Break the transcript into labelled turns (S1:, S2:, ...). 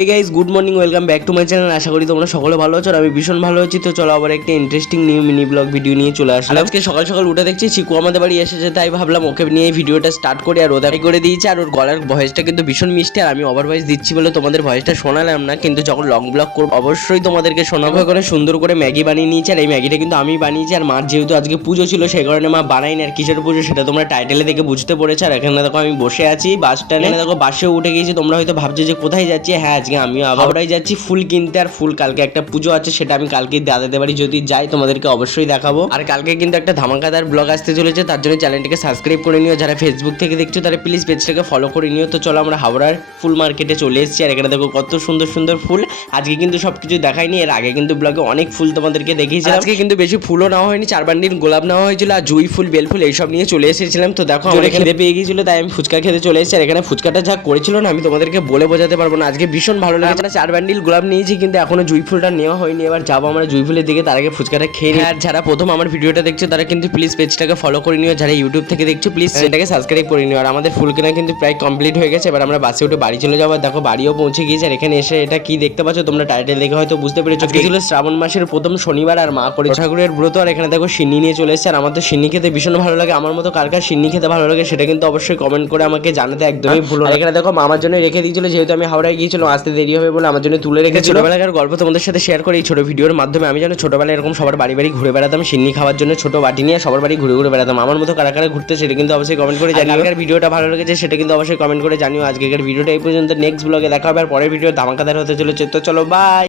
S1: Hey guys good morning welcome back to my channel আশা করি তোমরা সকলে ভালো আছো আর আমি ভীষণ ভালো আছি। তো চলো আবার একটা interesting new mini vlog video নিয়ে চলে আসলাম। আজকে সকাল সকাল উঠে দেখছি চিকু আমাদের বাড়ি এসেছে তাই ভাবলাম ওকে নিয়ে এই ভিডিওটা স্টার্ট করি আর ওদের করে দিয়েছে। আর ওর গলার ভয়েসটা কিন্তু ভীষণ মিষ্টি আর আমি ওভার ভয়েস দিচ্ছি বলে তোমাদের ভয়েসটা শোনালাম না। কিন্তু যখন লং ব্লগ করব অবশ্যই তোমাদেরকে শোনাবো। করে সুন্দর করে ম্যাগি বানিয়ে নিয়েছি আর এই ম্যাগিটা কিন্তু আমি বানিয়েছি। আর মার যেহেতু আজকে পুজো ছিল সেই কারণে মা বানাইনি আর কিসের পুজো সেটা তোমরা টাইটেলে দেখে বুঝতে পড়েছে আর এখানে দেখো আমি বসে আছি বাস স্ট্যান্ডে। দেখো বাসে উঠে গিয়েছি তোমরা হয়তো ভাবছ যে কোথায় যাচ্ছি? হ্যাঁ আজকে আমিও হাওড়ায় যাচ্ছি ফুল কিনতে আর ফুল কালকে একটা পুজো আছে সেটা আমি কালকে দাদাদের বাড়ি যদি যাই তোমাদেরকে অবশ্যই দেখাবো। আর কালকে কিন্তু একটা ধামাকাদার ব্লগ আসতে চলেছে তার জন্য চ্যানেলটিকে সাবস্ক্রাইব করে নিও। যারা ফেসবুক থেকে দেখছ তারা প্লিজ পেজটাকে ফলো করে নিও। তো চলো আমরা হাওড়ার ফুল মার্কেটে চলে এসেছি আর এখানে দেখো কত সুন্দর সুন্দর ফুল। আজকে কিন্তু সব কিছু দেখাইনি এর আগে কিন্তু ব্লগে অনেক ফুল তোমাদেরকে দেখিয়েছি আজকে কিন্তু বেশি ফুলও নেওয়া হয়নি চার বান্ডিল গোলাপ নেওয়া হয়েছিল আর জুই ফুল বেল ফুল এইসব নিয়ে চলে এসেছিলাম। তো দেখো আমার খেতে পেয়ে গিয়েছিল তাই আমি ফুচকা খেতে চলে এসেছি আর এখানে ফুচকাটা যা করেছিল না আমি তোমাদেরকে বলে বোঝাতে পারব না। আজকে ভীষণ ভালো লাগে আমরা চার ব্যান্ডিল গোলাপ নিয়েছি কিন্তু এখনও জুই ফুলটা নেওয়া হয়নি। এবার যাব আমরা জুই ফুলের দিকে তার আগে ফুচকাটা খেয়ে নিই। আর যারা প্রথম আমার ভিডিওটা দেখছ তারা কিন্তু প্লিজ পেজটাকে ফলো করে নিও। যারা ইউটিউব থেকে দেখছ প্লিজ সেটাকে সাবস্ক্রাইব করে নিও। আর আমাদের ফুল কেনা কিন্তু প্রায় কমপ্লিট হয়ে গেছে। এবার আমরা বাসে উঠে বাড়ি চলে যাব। দেখো বাড়িও পৌঁছে গিয়েছে। আর এখানে এসে এটা কি দেখতে পাচ্ছ? তোমরা টাইটেল দেখে হয়তো বুঝতে পেরেছ। আজকে ছিল শ্রাবণ মাসের প্রথম শনিবার আর মা করে ঠাকুরের ব্রত। আর এখানে দেখো সিন্নি নিয়ে চলে এসেছে। আর আমার তো সিন্নি খেতে ভীষণ ভালো লাগে। আমার মতো কার কার সিন্নি খেতে ভালো লাগে সেটা কিন্তু অবশ্যই কমেন্ট করে আমাকে জানাতে একদমই ভুলো না। এখানে দেখো মামার জন্য রেখে দিয়েছিল যেহেতু আমি হাওড়ায় গিয়েছিলাম। আসতে দেরি হবে বলে আমার জন্য তুলে রেখে ছোটবেলাকার গল্প তোমাদের সাথে শেয়ার করি এই ছোট ভিডিওর মাধ্যমে। আমি যেন ছোটবেলায় এরকম সবার বাড়ি বাড়ি ঘুরে বেড়াতাম সিন্নি খাওয়ার জন্য ছোট বাটি নিয়ে সবার বাড়ি ঘুরে ঘুরে বেড়াতাম। আমার মতো কারা কারা ঘুরতে সেটা কিন্তু অবশ্যই কমেন্ট করে জানিও। আর ভিডিওটা ভালো লেগেছে সেটা কিন্তু অবশ্যই কমেন্ট করে জানিও। আজকের ভিডিওটা এই পর্যন্ত নেক্সট ব্লগে দেখা হবে আর পরের ভিডিও ধামাকাদার হতে চলেছে। তো চলো বাই